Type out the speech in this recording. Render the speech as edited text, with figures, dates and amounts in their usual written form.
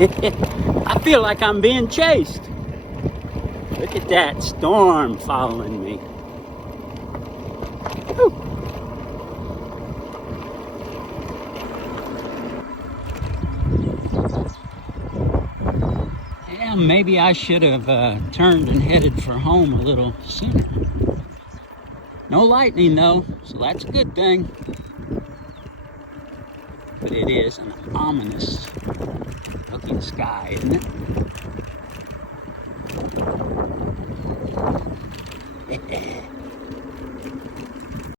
I feel like I'm being chased. Look at that storm following me. Whew. Yeah, maybe I should have turned and headed for home a little sooner. No lightning though, so that's a good thing. But it is an ominous looking sky, isn't it?